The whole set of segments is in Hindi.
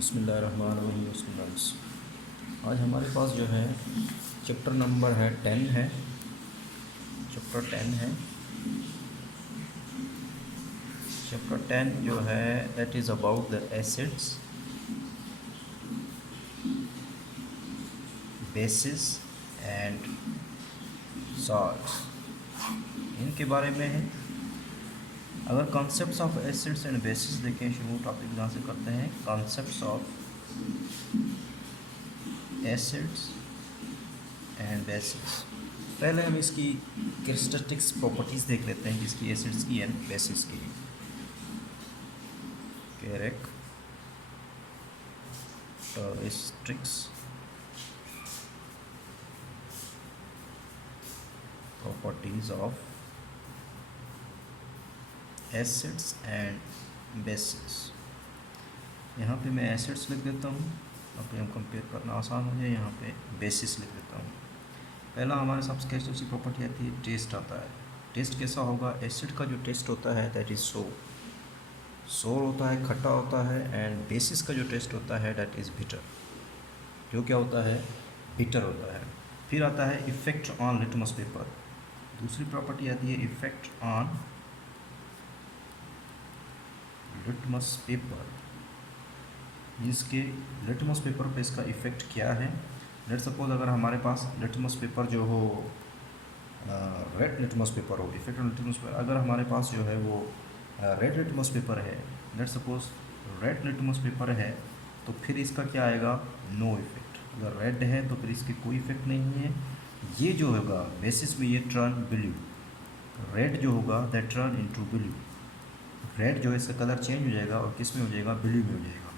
बिस्मिल्लाहिर्रहमानिर्रहीम। आज हमारे पास जो है चैप्टर नंबर है 10 है। चैप्टर 10 है। चैप्टर 10 जो है that is about the acids, basis and salts, इनके बारे में है। अगर concepts of acids and bases देखें, शुरू टॉपिक यहाँ से करते हैं। Concepts of acids and bases. पहले हम इसकी कैरेक्टरिस्टिक्स प्रॉपर्टीज़ देख लेते हैं जिसकी एसिड्स की एंड बेसिस की। Characteristics properties of acids and bases. यहाँ पे मैं एसिड्स लिख देता हूँ, यहाँ पे हम कंपेयर करना आसान हो जाए। यहाँ पे बेसिस लिख देता हूँ। पहला हमारे साथ कैरेक्टरिस्टिक प्रॉपर्टी आती है, टेस्ट आता है। टेस्ट कैसा होगा? एसिड का जो टेस्ट होता है दैट इज़ सोर होता है, खट्टा होता है। एंड बेसिस का जो टेस्ट होता है दैट इज़ बिटर, जो क्या होता है? बिटर होता है। फिर आता है इफ़ेक्ट ऑन लिटमस पेपर। दूसरी प्रॉपर्टी आती है effect on litmus paper, means के लिटमस पेपर पे इसका इफ़ेक्ट क्या है। लेट सपोज अगर हमारे पास लिटमस पेपर जो हो, रेड लिटमस पेपर हो, इफेक्ट ऑन लिटमस पेपर, अगर हमारे पास जो है वो रेड लिटमस पेपर है, let suppose red litmus paper है, तो फिर इसका क्या आएगा? No effect. अगर रेड है तो फिर इसकी कोई इफेक्ट नहीं है। ये जो होगा बेसिस में, ये टर्न ब्लू, रेड जो होगा that turn into blue. Red जो है इसका कलर चेंज हो जाएगा और किस में हो जाएगा? ब्लू में हो जाएगा।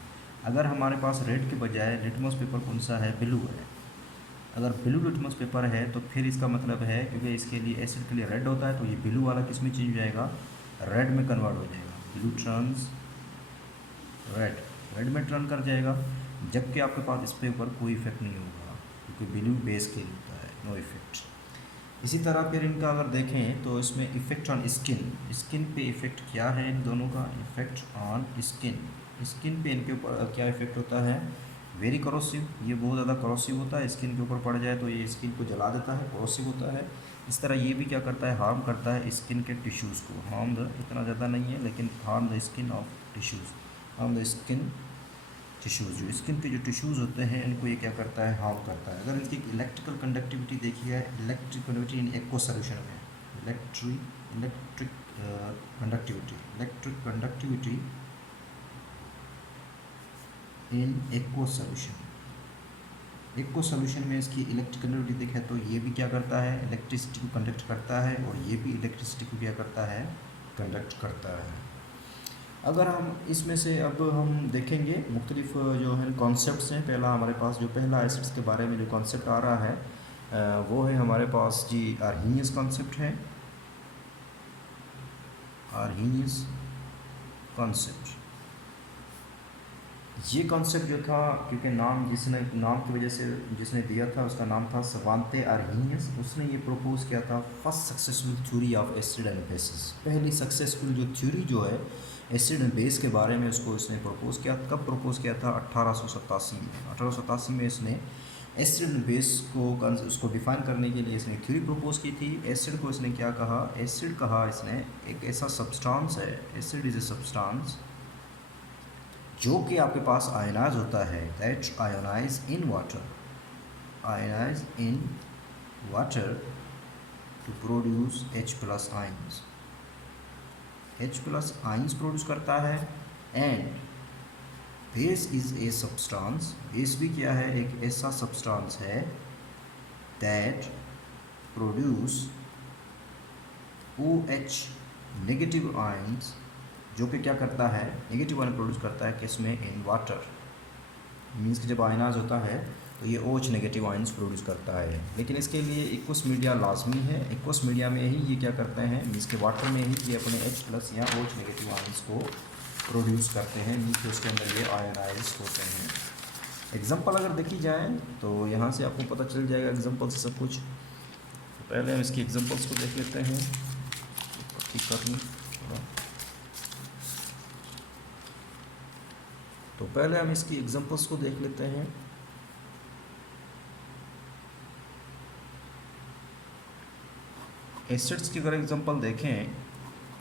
अगर हमारे पास रेड के बजाय लिटमस पेपर कौन सा है? ब्लू है। अगर ब्लू लिटमस पेपर है तो फिर इसका मतलब है, क्योंकि इसके लिए एसिड के लिए रेड होता है, तो ये ब्लू वाला किस में चेंज हो जाएगा? रेड में कन्वर्ट हो जाएगा। ब्लू टर्न्स रेड, रेड में टर्न कर जाएगा। जबकि आपके पास इस पे ऊपर कोई इफेक्ट नहीं होगा, क्योंकि ब्लू बेस के लिए होता है, नो इफेक्ट। इसी तरह फिर इनका अगर देखें तो इसमें इफेक्ट ऑन स्किन, स्किन पे इफेक्ट क्या है इन दोनों का? इफेक्ट ऑन स्किन, स्किन पे इनके ऊपर क्या इफेक्ट होता है? वेरी करोसिव, ये बहुत ज़्यादा करोसिव होता है। स्किन के ऊपर पड़ जाए तो ये स्किन को जला देता है, करोसिव होता है। इस तरह ये भी क्या करता है? हार्म करता है स्किन के टिश्यूज़ को। हार्म द, इतना ज़्यादा नहीं है लेकिन harm the skin of tissues, harm the skin tissues. जो स्किन के जो टिश्यूज़ होते हैं इनको ये क्या करता है? हार्म करता है। अगर इसकी इलेक्ट्रिकल कंडक्टिविटी देखी है, electric conductivity in aqua solution में, electric conductivity in aqua solution, aqua solution में इसकी इलेक्ट्रिक कंडक्टिविटी देखें तो ये भी क्या करता है? इलेक्ट्रिसिटी को कंडक्ट करता है, और ये भी इलेक्ट्रिसिटी को क्या करता है? कंडक्ट करता है। अगर हम इसमें से अब हम देखेंगे मुख्तलिफ जो है कॉन्सेप्ट्स हैं। पहला हमारे पास जो पहला एसिड्स के बारे में जो कॉन्सेप्ट आ रहा है वो है हमारे पास जी आर्हीनियस कॉन्सेप्ट है। आर्हीनियस कॉन्सेप्ट, ये कॉन्सेप्ट जो था, क्योंकि नाम की वजह से जिसने दिया था उसका नाम था सवांते आर्हीनियस। उसने ये प्रपोज किया था first successful theory of acid and bases. पहली सक्सेसफुल जो थ्योरी जो है एसिड एंड बेस के बारे में, उसको इसने प्रपोज किया। कब प्रपोज किया था? 1887 में। 1887 में इसने एसिड एंड बेस को उसको डिफाइन करने के लिए इसने थ्योरी प्रपोज की थी। एसिड को इसने क्या कहा? एसिड कहा इसने एक ऐसा सब्सटेंस है, एसिड इज़ ए सब्सटेंस जो कि आपके पास आयनाइज होता है, that ionize in water, ionize in water to produce H+ ions, H+ ions produce करता है। And base is a substance, base भी क्या है? एक ऐसा सब्सटेंस है that produce OH negative ions, जो कि क्या करता है? नेगेटिव आयन प्रोड्यूस करता है किसमें? In water. मीन्स कि जब आयनाइज होता है तो ये OH नेगेटिव आयन्स प्रोड्यूस करता है। लेकिन इसके लिए एक्वस मीडिया लाजमी है। एक्वस मीडिया में ही ये क्या करते हैं? मीन्स के वाटर में ही ये अपने H+ या OH नेगेटिव आयन्स को प्रोड्यूस करते हैं, मीन्स कि उसके अंदर ये आयनाइज होते हैं। एग्जाम्पल अगर देखी जाए तो यहाँ से आपको पता चल जाएगा एग्जाम्पल से सब कुछ। तो पहले हम इसकी एग्जाम्पल्स को देख लेते हैं। ठीक कर लूँ थोड़ा। तो पहले हम इसकी एग्जांपल्स को देख लेते हैं। एसिड्स की अगर एग्जांपल देखें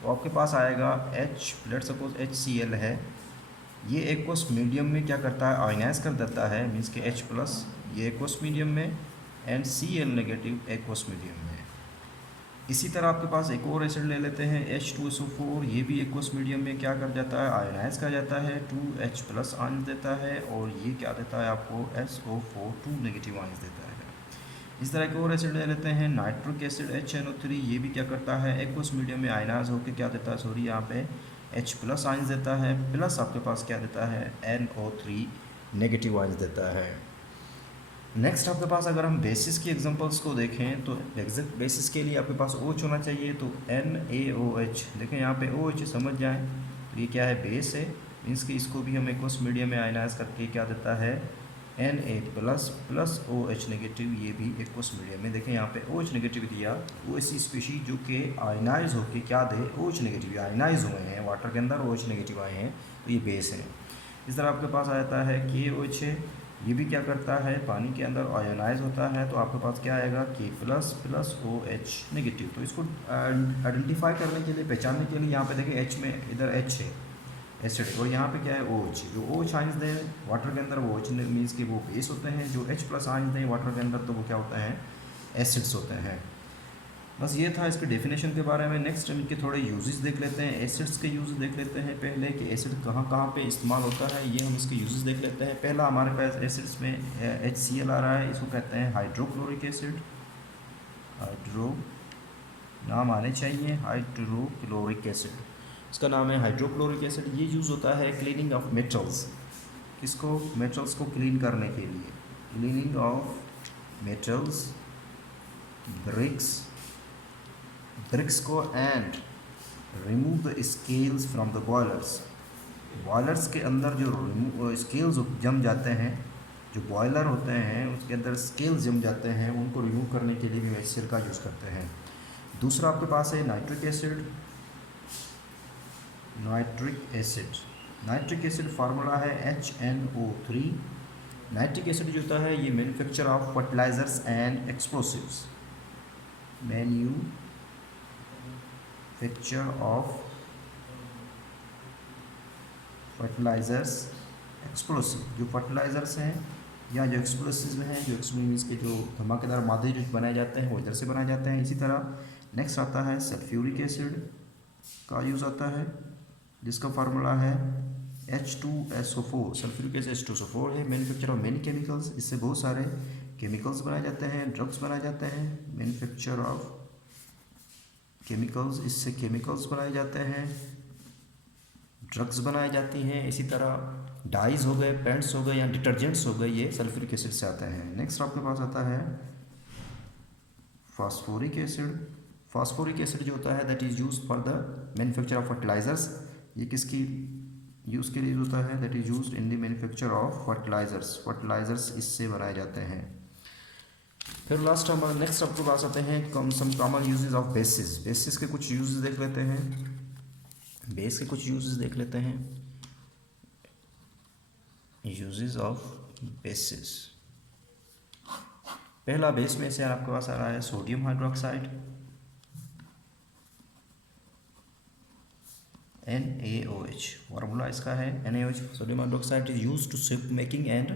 तो आपके पास आएगा H, लेट्स सपोज HCl है, ये एक्वस मीडियम में क्या करता है, आयनाइज कर देता है, मीन्स कि H प्लस ये एक्वस मीडियम में and Cl negative aqueous medium में। इसी तरह आपके पास एक और एसिड ले लेते हैं H2SO4, ये भी एक्वस मीडियम में क्या कर जाता है, आयनाइज कर जाता है, 2H प्लस आयन देता है और ये क्या देता है आपको, SO4 2 नेगेटिव आयन देता है। इस तरह के और एसिड ले लेते हैं नाइट्रिक एसिड HNO3, ये भी क्या करता है, एक्वस मीडियम में आयनाइज होकर क्या देता है, सॉरी यहाँ पे H प्लस आयन्स देता है, प्लस आपके पास क्या देता है, NO3 नेगेटिव आयन्स देता है। नेक्स्ट आपके पास अगर हम बेसिस की एग्जांपल्स को देखें तो एग्जैक्ट बेसिस के लिए आपके पास OH होना चाहिए, तो NaOH, देखें यहाँ पे OH समझ जाएं तो ये क्या है, बेस है, मीन्स कि इसको भी हम एक्वस मीडियम में आयनाइज करके क्या देता है, Na plus plus OH negative, ये भी एक्वस मीडियम में। देखें यहाँ पे OH नेगेटिव दिया, वो ऐसी स्पीशीज जो कि आयनाइज होके क्या दे, OH नेगेटिव आयनाइज हुए हैं वाटर के अंदर, OH नेगेटिव आए हैं, तो ये बेस है। इस तरह आपके पास आता है KOH है, ये भी क्या करता है, पानी के अंदर आयोनाइज होता है, तो आपके पास क्या आएगा, K plus plus OH negative. तो इसको आइडेंटिफाई करने के लिए, पहचानने के लिए यहाँ पे देखिए H में इधर H है एसिड और यहाँ पे क्या है OH, जो OH आयंस दें वाटर के अंदर वो OH मीन्स कि वो बेस होते हैं, जो H प्लस आयंस दें वाटर के अंदर तो वो क्या होते हैं, एसिड्स होते हैं। बस ये था इसके डेफिनेशन के बारे में। नेक्स्ट हम इनके थोड़े यूजेस देख लेते हैं, एसिड्स के यूज देख लेते हैं पहले कि एसिड कहाँ कहाँ पे इस्तेमाल होता है, ये हम इसके यूजेस देख लेते हैं। पहला हमारे पास एसिड्स में HCl आ रहा है, इसको कहते हैं हाइड्रोक्लोरिक एसिड, हाइड्रो नाम आने चाहिए, हाइड्रोक्लोरिक एसिड, इसका नाम है हाइड्रोक्लोरिक एसिड। ये यूज़ होता है क्लीनिंग ऑफ मेटल्स, किसको, मेटल्स को क्लीन करने के लिए, क्लीनिंग ऑफ मेटल्स, ब्रिक्स को, and remove the scales from the boilers, boilers के अंदर जो स्केल्स जम जाते हैं, जो बॉयलर होते हैं उसके अंदर स्केल्स जम जाते हैं, उनको रिमूव करने के लिए भी HCl का यूज़ करते हैं। दूसरा आपके पास है nitric acid, nitric acid formula है HNO3। नाइट्रिक एसिड जो होता है ये manufacture of fertilizers and explosives, manufacture of fertilizers explosive, जो फर्टिलाइजर्स हैं या जो एक्सप्लोसिव हैं, जो एक्सप्लोसिव के जो धमाकेदार मादे जो बनाए जाते हैं वो इधर से बनाए जाते हैं। इसी तरह नेक्स्ट आता है सल्फ्यूरिक एसिड का यूज़ आता है, जिसका फार्मूला है H2SO4, सल्फ्यूरिक एसिड H2SO4 है, मैन्युफैक्चर ऑफ मेनी केमिकल्स, इससे बहुत सारे केमिकल्स बनाए जाते हैं, ड्रग्स बनाए जाते हैं, मैन्युफैक्चर ऑफ केमिकल्स, इससे केमिकल्स बनाए जाते हैं, ड्रग्स बनाई जाती हैं। इसी तरह डाइज हो गए, पेंट्स हो गए या डिटर्जेंट्स हो गए, ये सल्फ्यूरिक एसिड से आते हैं। नेक्स्ट आपके पास आता है फास्फोरिक एसिड, फास्फोरिक एसिड जो होता है that is use for the manufacture of fertilizers, ये किसकी यूज़ के लिए होता है, that is used in the manufacture of fertilizers इससे बनाए जाते हैं। फिर लास्ट हमारा नेक्स्ट आपके पास आते हैं some common uses of bases के कुछ यूजेस देख लेते हैं, बेस के कुछ यूजेस देख लेते हैं, यूजेस ऑफ बेसिस। पहला बेस में से आपके पास आ रहा है सोडियम हाइड्रोक्साइड, NaOH, फार्मूला इसका है NaOH, sodium hydroxide is used to soap making and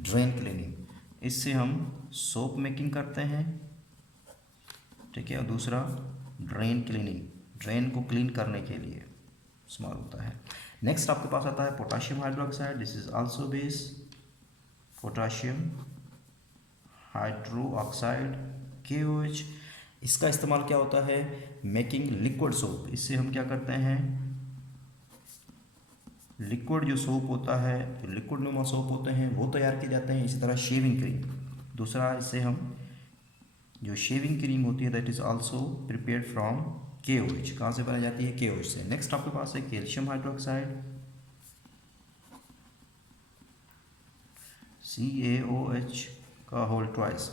drain cleaning, इससे हम सोप मेकिंग करते हैं, ठीक है, और दूसरा ड्रेन क्लीनिंग, ड्रेन को क्लीन करने के लिए इस्तेमाल होता है। नेक्स्ट आपके पास आता है potassium hydroxide, this is also base, potassium hydroxide KOH, इसका इस्तेमाल क्या होता है, मेकिंग लिक्विड सोप, इससे हम क्या करते हैं, लिक्विड जो सोप होता है, जो लिक्विड नुमा सोप होते हैं वो तैयार किए जाते हैं। इसी तरह शेविंग क्रीम, दूसरा इससे हम जो शेविंग क्रीम होती है that is also prepared from KOH, कहाँ से बनाई जाती है, KOH से। नेक्स्ट आपके पास है कैल्शियम हाइड्रोक्साइड, CaOH का होल ट्वाइस,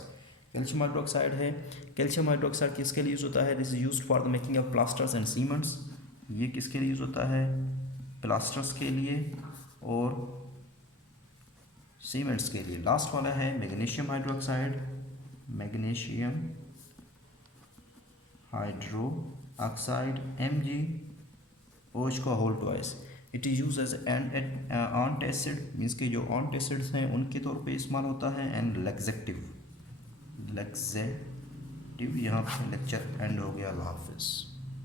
कैल्शियम हाइड्रोक्साइड है। कैल्शियम हाइड्रोक्साइड किसके लिए यूज़ होता है, this is used for the making of plasters and cements, ये किसके लिए यूज़ होता है, प्लास्टर्स के लिए और सीमेंट्स के लिए। लास्ट वाला है magnesium hydroxide, magnesium hydroxide MgOH का whole twice. It is use as an antacid, means के जो ऑनटेसिड्स हैं उनके तौर पे इस्तेमाल होता है, एंड लैक्सेटिव। यहाँ पे लेक्चर एंड हो गया। अल्लाह हाफिज़।